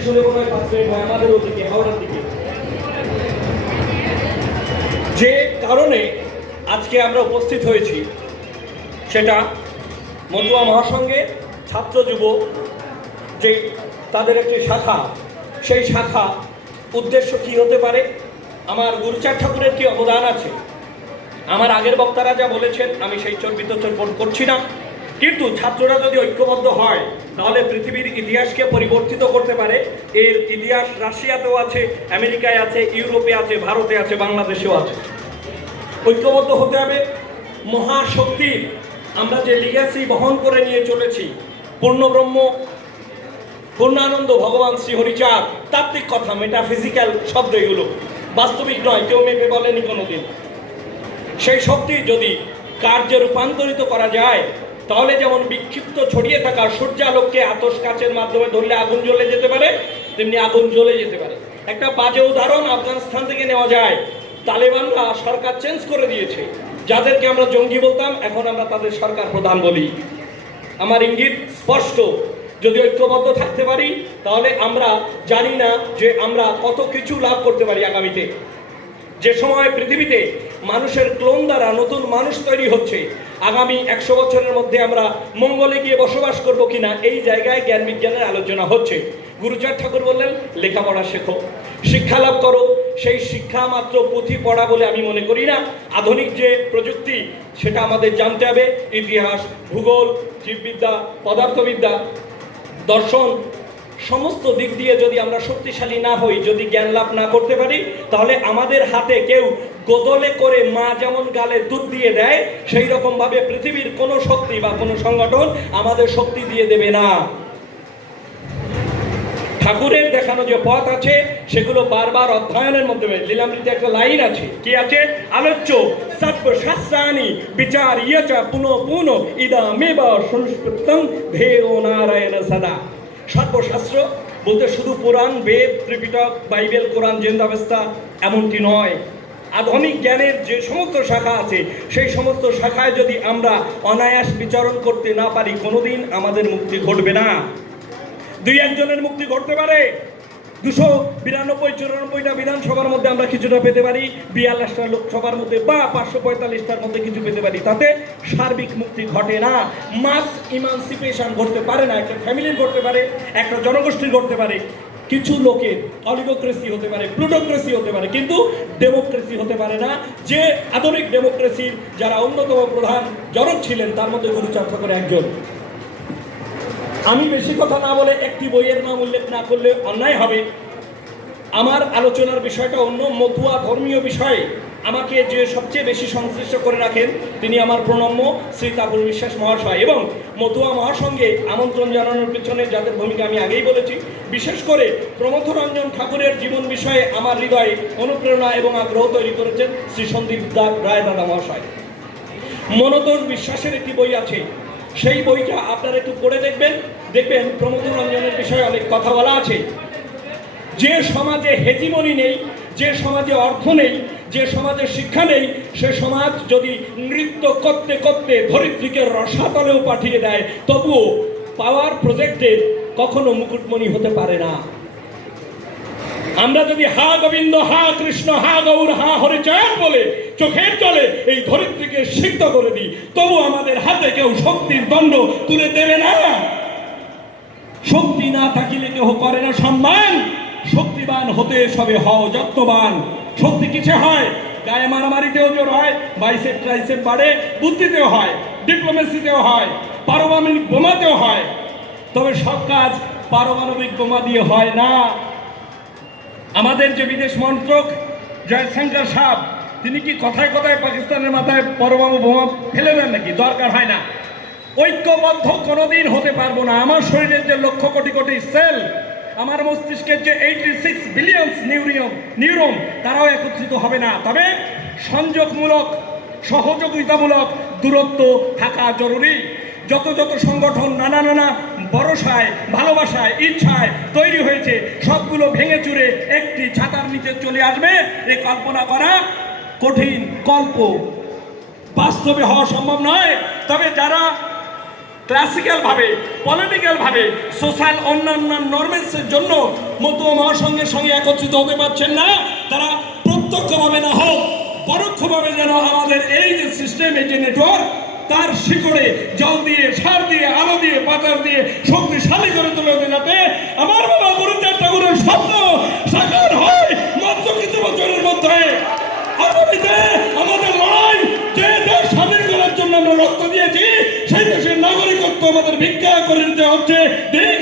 শেষ হলে মনে হয় 5 মিনিট হয় আমাদের ওদিকে হাওড়ার দিকে। যে কারণে আজকে আমরা উপস্থিত হয়েছি সেটা মতুয়া মহাসংঘে ছাত্র যুব যে তাদের একটি শাখা, সেই শাখা উদ্দেশ্য কি হতে পারে, আমার গুরুচাঁদ ঠাকুরের কি অবদান আছে, আমার আগের বক্তারা যা বলেছেন আমি সেই চর্বিতর্পণ করছি না, কিন্তু ছাত্ররা যদি ঐক্যবদ্ধ হয় তাহলে পৃথিবীর ইতিহাসকে পরিবর্তিত করতে পারে। এর ইতিহাস রাশিয়াতেও আছে, আমেরিকায় আছে, ইউরোপে আছে, ভারতে আছে, বাংলাদেশেও আছে। ঐক্যবদ্ধ হতে হবে। মহাশক্তির আমরা যে লিগ্যাসি বহন করে নিয়ে চলেছি, পূর্ণব্রহ্ম পূর্ণানন্দ ভগবান শ্রীহরিচাঁদ, তাত্ত্বিক কথা, মেটাফিজিক্যাল শব্দ, এগুলো বাস্তবিক নয়, কেউ মেপে বলেনি কোনোদিন। সেই শক্তি যদি কার্যে রূপান্তরিত করা যায় তাহলে যেমন বিক্ষিপ্ত ছড়িয়ে থাকা সূর্যালোককে আতশ কাচের মাধ্যমে ধরলে আগুন জ্বলে যেতে পারে, তেমনি আগুন জ্বলে যেতে পারে। একটা বাজে উদাহরণ আফগানিস্তান থেকে নেওয়া যায়। তালেবানরা সরকার চেঞ্জ করে দিয়েছে, যাদেরকে আমরা জঙ্গি বলতাম এখন আমরা তাদের সরকার প্রধান বলি। আমার ইঙ্গিত স্পষ্ট, যদি ঐক্যবদ্ধ থাকতে পারি তাহলে আমরা জানি না যে আমরা কত কিছু লাভ করতে পারি আগামীতে। যে সময় পৃথিবীতে মানুষের ক্লোন দ্বারা নতুন মানুষ তৈরি হচ্ছে, আগামী 100 বছরের মধ্যে আমরা মঙ্গলে গিয়ে বসবাস করব কিনা, এই জায়গায় জ্ঞান বিজ্ঞানের আলোচনা হচ্ছে। গুরুচাঁদ ঠাকুর বললেন লেখাপড়া শেখো, শিক্ষা লাভ করো। সেই শিক্ষা মাত্র পুঁথি পড়া বলে আমি মনে করি না। আধুনিক যে প্রযুক্তি সেটা আমাদের জানতে হবে। ইতিহাস, ভূগোল, জীববিদ্যা, পদার্থবিদ্যা, দর্শন, সমস্ত দিক দিয়ে যদি আমরা শক্তিশালী না হই, যদি জ্ঞান লাভ না করতে পারি, তাহলে আমাদের হাতে কেউ গোদলে করে মা যেমন গালে দুধ দিয়ে দেয়, সেই রকম ভাবে পৃথিবীর কোনো শক্তি বা কোনো সংগঠন আমাদের শক্তি দিয়ে দেবে না। ঠাকুরের দেখানো যে পথ আছে সেগুলো বারবার অধ্যয়নের মাধ্যমে, লীলামৃতে একটা লাইন আছে, কি আছে? আলোচ্য সর্ব শাস্ত্রাণি বিচার ইয়চ পুনঃ পুনঃ ইদামেব সংস্কৃতং ধেয় নারায়ণ সদা। সর্বশাস্ত্র বলতে শুধু পুরাণ, বেদ, ত্রিপিটক, বাইবেল, কোরআন, জিন্দাবেস্তা এমনটি নয়। আধুনিক জ্ঞানের যে সমস্ত শাখা আছে সেই সমস্ত শাখায় যদি আমরা অনায়াস বিচরণ করতে না পারি, কোনোদিন আমাদের মুক্তি ঘটবে না। 2-1 জনের মুক্তি ঘটতে পারে, 292-94টা বিধানসভার মধ্যে আমরা কিছুটা পেতে পারি, 42টা লোকসভার মধ্যে বা 545টার মধ্যে কিছু পেতে পারি, তাতে সার্বিক মুক্তি ঘটে না। মাস ইমানসিপেশন ঘটতে পারে না। একটা ফ্যামিলির ঘটতে পারে, একটা জনগোষ্ঠীর ঘটতে পারে, কিছু লোকের অলিগোক্রেসি হতে পারে, প্লুটোক্রেসি হতে পারে, কিন্তু ডেমোক্রেসি হতে পারে না। যে আধুনিক ডেমোক্রেসির যারা অন্যতম প্রধান জনক ছিলেন তার মধ্যে গুরুচাঁদ ঠাকুর একজন। আমি বেশি কথা না বলে একটি বইয়ের নাম উল্লেখ না করলে অন্যায় হবে। আমার আলোচনার বিষয়টা অন্য, মতুয়া ধর্মীয় বিষয়ে আমাকে যে সবচেয়ে বেশি সংশ্লিষ্ট করে রাখেন তিনি আমার প্রণম্য শ্রী তাপর বিশ্বাস মহাশয়। এবং মতুয়া মহাসংঘে আমন্ত্রণ জানানোর পিছনে যাদের ভূমিকা আমি আগেই বলেছি, বিশেষ করে প্রমথরঞ্জন ঠাকুরের জীবন বিষয়ে আমার হৃদয়ে অনুপ্রেরণা এবং আগ্রহ তৈরি করেছেন শ্রী সন্দীপ রায় দাদা মহাশয়। মনোদোষ বিশ্বাসের একটি বই আছে, সেই বইটা আপনারা একটু পড়ে দেখবেন প্রমথরঞ্জনের বিষয়ে অনেক কথা বলা আছে। যে সমাজে হেজিমনি নেই, যে সমাজে অর্থ নেই, যে সমাজে শিক্ষা নেই, সে সমাজ যদি নৃত্য করতে করতে ধরিত্রীকে রসাতলেও পাঠিয়ে দেয়, তবুও পাওয়ার প্রজেক্টের কখনো মুকুটমণি হতে পারে না। আমরা যদি হা গোবিন্দ, হা কৃষ্ণ, হা গৌর, হা হরিচরণ বলে চোখের জলে এই ধরিত্রীকে সিদ্ধ করে দিই, তবু আমাদের হাতে কেউ শক্তির দণ্ড তুলে দেবে না। শক্তি না থাকিলে কেউ করে না সম্মান। শক্তিবান হতে সবে হও যত্নবান। শক্তি কিসে হয়? গায়ে মারামারিতেও জোর হয়, বাইসেপ ট্রাইসেপ বাড়ে, বুদ্ধিতেও হয়, ডিপ্লোমেসিতেও হয়, পারমাণবিক বোমাতেও হয়। তবে সব কাজ পারমাণবিক বোমা দিয়ে হয় না। আমাদের যে বিদেশ মন্ত্রক জয়শঙ্কর সাহেব, তিনি কি কথায় কথায় পাকিস্তানের মাথায় পরমাণু বোমা ফেলে দেন নাকি? দরকার হয় না। ঐক্যবদ্ধ কোনোদিন হতে পারবো না। আমার শরীরের যে লক্ষ কোটি কোটি সেল, আমার মস্তিষ্কের যে 86 বিলিয়ন নিউরন, তারাও একত্রিত হবে না। তবে সংযোগমূলক, সহযোগিতামূলক দূরত্ব থাকা জরুরি। যত যত সংগঠন নানা ভরসায়, ভালোবাসায়, ইচ্ছায় তৈরি হয়েছে, সবগুলো ভেঙে চুরে একটি ছাতার নিচে চলে আসবে, এই কল্পনা করা কঠিন, বাস্তবে হওয়া সম্ভব নয়। তবে যারা ক্লাসিক্যালভাবে, পলিটিক্যালভাবে, সোশ্যাল অন্যান্য নর্মেন্সের জন্য মতুয়া মহাসংঘের সঙ্গে একত্রিত হতে পারছেন না, তারা প্রত্যক্ষভাবে না হোক পরোক্ষভাবে যেন আমাদের এই যে সিস্টেম, এই যে নেটওয়ার্ক, তার শিকড়ে জল দিয়ে, সার দিয়ে, আলো দিয়ে, পাতার দিয়ে শক্তিশালী করে তোলে, যাতে আমার বাবা গুরুচাঁদ ঠাকুরের স্বপ্ন সাকার হয় মাত্র কিছু বছরের মধ্যে। আগামীতে আমাদের লড়াই, যে দেশ স্বাধীন করার জন্য আমরা রক্ত দিয়েছি, সেই দেশের নাগরিকত্ব আমাদের ভিক্ষা করে নিতে হচ্ছে। দিক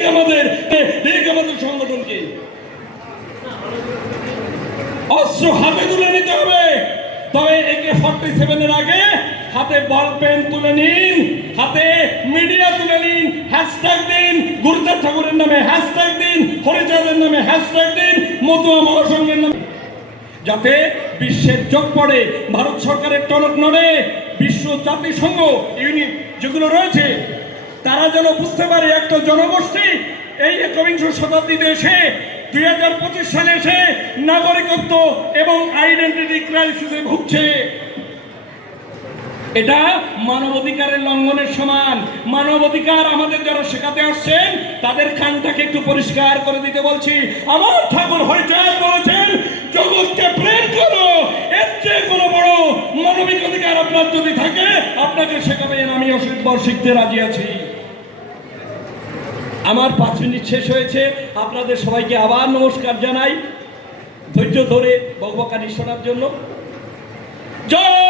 আমাদের সংগঠনকে অস্ত্র হাতে তুলে নিতে হবে। তবে AK-47 এর আগে হাতে বল পেন তুলে নিন, হাতে মিডিয়া তুলে নিন, হ্যাশট্যাগ দিন, গুরুচাঁদ ঠাকুরের নামে হ্যাশট্যাগ দিন, হরিচাঁদের নামে হ্যাশট্যাগ দিন, মতুয়া মহাসংঘের নামে, যাতে বিশ্বের চোখ পড়ে, ভারত সরকারের টনক নড়ে, বিশ্ব জাতিসংঘ ইউনিট যেগুলো রয়েছে তারা যেন বুঝতে পারে একটা জনগোষ্ঠী এই একবিংশ শতাব্দীতে এসে 2025 সালে এসে নাগরিকত্ব এবং আইডেন্টিটি ক্রাইসিসে ভুগছে। এটা মানবাধিকারের লঙ্ঘনের সমান। মানবাধিকার আমাদের যারা শেখাতে আসছেন তাদের কানটাকে একটু পরিষ্কার করে দিতে বলছি। আমার ঠাকুর হরিচাঁদ বলেছেন, জগৎকে প্রেম করো, এর চেয়ে কোনো বড় মানবিক অধিকার আপনার যদি থাকে আপনাকে শেখাবেন, আমি অসুবিধা শিখতে রাজি আছি। আমার 5 মিনিট শেষ হয়েছে। আপনাদের সবাইকে আবার নমস্কার জানাই, ধৈর্য ধরে বকবকানি শোনার জন্য। জয়